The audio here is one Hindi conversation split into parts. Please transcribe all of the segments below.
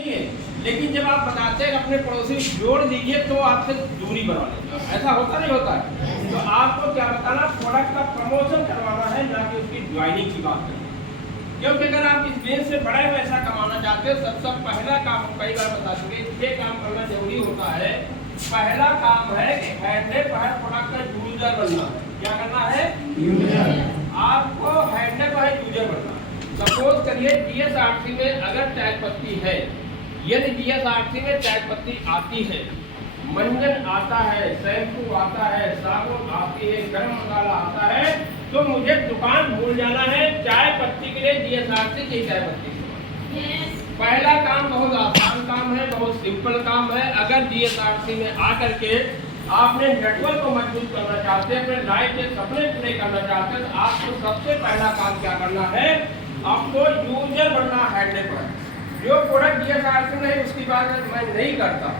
नहीं है, लेकिन जब आप बताते हैं अपने पड़ोसी जोड़ दीजिए तो आपसे दूरी बना लेगा। ऐसा होता नहीं होता है। तो आपको क्या बताना, प्रोडक्ट का प्रमोशन करवाना है, ना कि उसकी ज्वाइनिंग की बात करनी। क्योंकि अगर आप इस बिजनेस से बड़े पैसा कमाना चाहते हो, सबसे पहला काम, कई बार बता चुके, ये काम करना जरूरी होता है। पहला काम है कि हैंडल पर प्रोडक्ट का यूजर बनना है। क्या करना है? यूजर। आपको हैंडल पर यूजर बनना है। सपोज करिए जीएसआरसी में अगर चाय पत्ती है, यदि जीएसआरसी में चाय पत्ती आती है, मंजन आता है, शैम्पू आता है, साबुन आती है, गरम मसाला आता है, तो मुझे दुकान भूल जाना है चाय पत्ती के लिए जीएसआरसी की चाय पत्ती। पहला काम बहुत आसान काम है, बहुत सिंपल काम है। अगर जीएसआरसी में आकर के आपने नेटवर्क को मजबूत करना चाहते हैं, अपने लाइफ के सपने पूरे करना चाहते हैं, तो आपको सबसे पहला काम क्या करना है? आपको यूजर बनना है। जो प्रोडक्ट जीएसआरसी में है उसकी बात मैं नहीं करता।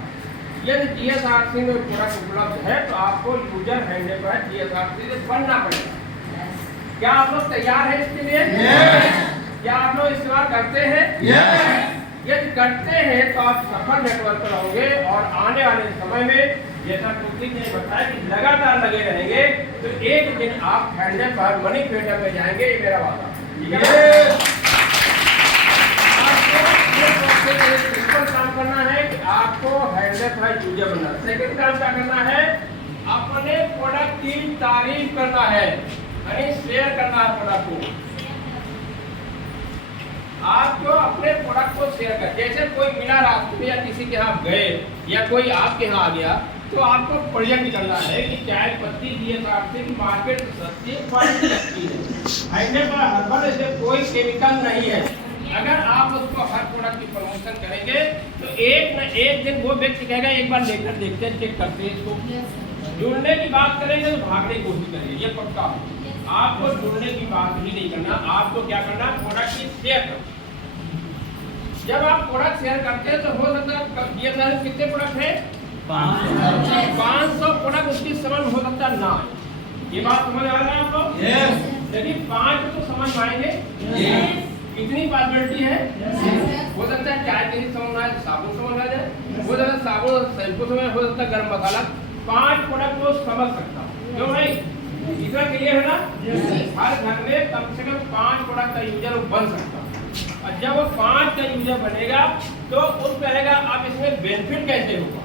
यदि जीएसआरसी में प्रोडक्ट उपलब्ध है तो आपको यूजर हैंडल पर जीएसआरसी से बनना पड़ेगा। क्या आप लोग तैयार हैं इसके लिए? क्या आप लोग इस्तेमाल करते हैं? यदि करते हैं तो आप सफल नेटवर्क पर होंगे और आने वाले समय में जैसा कुलदीप ने बताया कि लगातार लगे रहेंगे, तो एक दिन आप हैंडल पर मनी फ्रीडम में जाएंगे। ये मेरा वादा है। सिंपल काम करना है कि आपको हैंडल पर यूजर बनना। सेकंड काम क्या करना है? अपने प्रोडक्ट की तारीफ करना है, यानी शेयर करना है प्रोडक्ट को। आपको अपने प्रोडक्ट को शेयर कर, जैसे कोई मिला रास्ते में या किसी के यहाँ गए या कोई आपके यहाँ आ गया, तो आपको प्रेजेंट करना है कि चाय पत्ती जीएसआरसी की मार्केट सस्ती है, हैंडल पर हर्बल से कोई केमिकल नहीं है। अगर आप उसको हर प्रोडक्ट की प्रमोशन करेंगे तो एक न एक दिन वो व्यक्ति कहेगा एक बार लेकर देखते हैं, चेक करते हैं इसको। जुड़ने की बात करेंगे तो भागने की कोशिश करिए, ये पक्का। आपको जुड़ने की बात ही नहीं करना, आपको क्या करना? प्रोडक्ट की शेयर करना। जब आप प्रोडक्ट शेयर करते हैं तो हो सकता है ये सारे कितने प्रोडक्ट है? 500 प्रोडक्ट उसकी समझ हो सकता है ना। ये बात समझ आ रहा है आपको? लेकिन 5 तो समझ पाएंगे। कितनी पॉसिबिलिटी है? हो सकता है चाय के समझ आए, साबुन समझ आ जाए, हो सकता है साबुन शैम्पू समझ, हो सकता है गरम मसाला। 5 प्रोडक्ट वो समझ सकता। क्यों भाई? इतना क्लियर है ना? हर घर में कम से कम 5 प्रोडक्ट का यूजर बन सकता। और जब वो 5 का यूजर बनेगा तो उस कहेगा आप इसमें बेनिफिट कैसे होगा।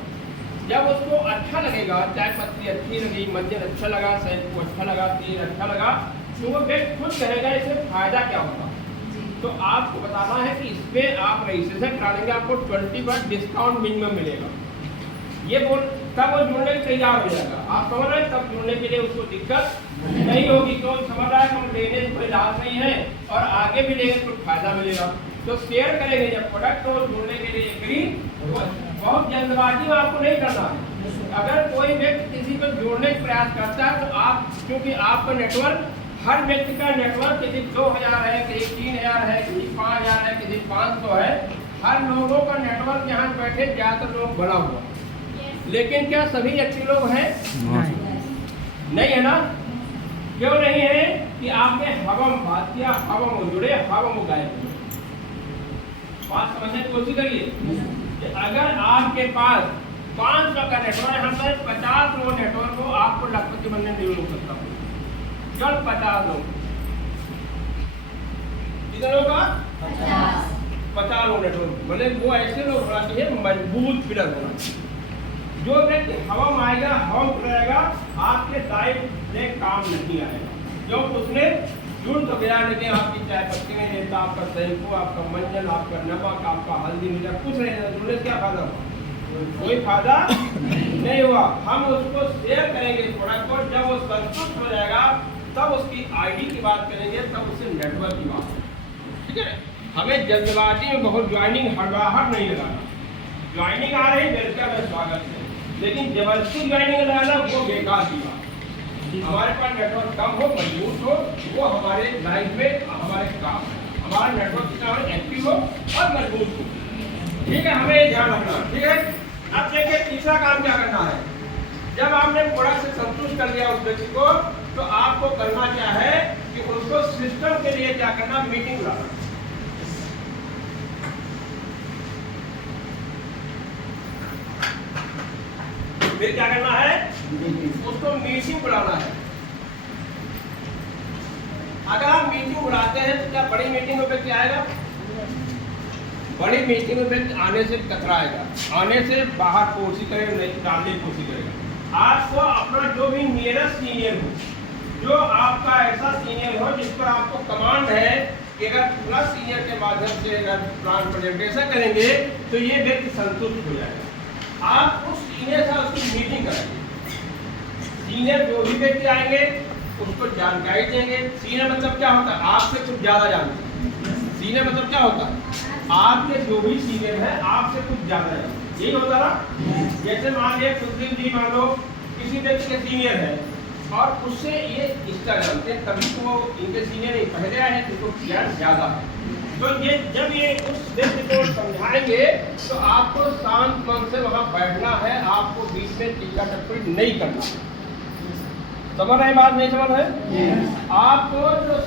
जब उसको अच्छा लगेगा, चाय पत्ती अच्छी लगी, मंजन अच्छा लगा, शैम्पू अच्छा लगा, तेल अच्छा लगा, तो वो व्यक्ति खुद कहेगा इसमें फायदा क्या होगा। तो आपको बताना है कि इसमें आप रजिस्ट्रेशन करा लेंगे, आपको 20% डिस्काउंट मिनिमम मिलेगा। ये बोल तब वो जुड़ने के तैयार हो जाएगा। आप समझ रहे हैं? तब जुड़ने के लिए उसको दिक्कत नहीं होगी। तो समझ रहा है कि हम लेने से कोई लाभ नहीं है और आगे भी लेंगे तो फायदा मिलेगा। तो शेयर करेंगे जब प्रोडक्ट, तो जुड़ने के लिए एग्री। बहुत जल्दबाजी में आपको नहीं करना है। अगर कोई व्यक्ति किसी को जोड़ने का प्रयास करता है तो आप, क्योंकि आपका नेटवर्क, हर व्यक्ति का नेटवर्क किसी 2000 है, किसी 3000 है, किसी 5000 है, किसी 500 है। हर लोगों का नेटवर्क यहाँ बैठे ज्यादातर लोग बना हुआ, लेकिन क्या सभी एक्टिव लोग हैं? नहीं है ना? क्यों नहीं है? कि आपने हवम बात किया, हवम जुड़े, हवम गायब। बात समझने की कोशिश करिए। अगर आपके पास 500 का नेटवर्क है, हम 50 लोग नेटवर्क को आपको लखपति बनने नहीं हो सकता। केवल 50 लोग। कितने लोग का? 50 लोग नेटवर्क। बोले वो ऐसे लोग होना चाहिए, मजबूत पिलर होना चाहिए। जो व्यक्ति हवा आएगा, हवा रहेगा, आपके लाइफ में काम नहीं आएगा। जो उसने जुड़ तो गया, लेकिन आपकी चाय पत्ती नहीं लेता, आपका शैम्पू, आपका मंजन, आपका नमक, आपका हल्दी मिर्चा कुछ नहीं लेता, जुड़ने से क्या फायदा हुआ? कोई फायदा नहीं हुआ। हम उसको शेयर करेंगे प्रोडक्ट को, जब वो संतुष्ट हो जाएगा तब उसकी आईडी की बात करेंगे, तब उससे नेटवर्क की बात। ठीक है? हमें जल्दबाजी में बहुत ज्वाइनिंग हड़बड़ाहट नहीं लगाना। ज्वाइनिंग आ रही वेलकम है, स्वागत है, लेकिन जबरदस्ती ज्वाइनिंग लगाना वो बेकार की बात। हमारे पास नेटवर्क कम हो, मजबूत हो, वो हमारे लाइफ में हमारे काम है। हमारा नेटवर्क कितना हो, एक्टिव हो और मजबूत हो। ठीक है? हमें ये ध्यान रखना। ठीक है? अब देखिए तीसरा काम क्या करना है। जब आपने प्रोडक्ट से संतुष्ट कर लिया उस व्यक्ति को, तो आपको करना क्या है कि उसको सिस्टम के लिए क्या करना, मीटिंग बुलाना। फिर क्या करना है, उसको मीटिंग बुलाना है। अगर आप मीटिंग बुलाते हैं तो क्या बड़ी मीटिंग में व्यक्ति आएगा? बड़ी मीटिंग में व्यक्ति आने से कतराएगा, आने से बाहर कोशिश करेगा, नहीं डालने की कोशिश करेगा। आपको अपना जो भी नियरेस्ट सीनियर हो, जो आपका ऐसा सीनियर हो जिस पर आपको कमांड है कि अगर प्लस सीनियर के माध्यम से अगर प्लान प्रेजेंटेशन करेंगे तो ये व्यक्ति संतुष्ट हो जाएगा। आप उस सीनियर से उसकी मीटिंग करेंगे। सीनियर जो भी व्यक्ति आएंगे उसको जानकारी देंगे। सीनियर मतलब क्या होता है? आपसे कुछ ज्यादा जानते हैं। सीनियर मतलब क्या होता है? आपके जो भी सीनियर है आपसे कुछ ज्यादा जानते हैं। यही होता ना। जैसे मान लिया सुखदेव जी मान लो किसी व्यक्ति के सीनियर है और उससे ये इसका जानते हैं, तभी तो वो इनके सीनियर नहीं पहले आए हैं, जिसको ज्ञान ज्यादा है। तो ये जब ये उस व्यक्ति को समझाएंगे तो आपको शांत मन से वहां बैठना है, आपको बीच में टीका टिप्पणी नहीं करना। समझ रहे बात? नहीं समझ है? आपको जो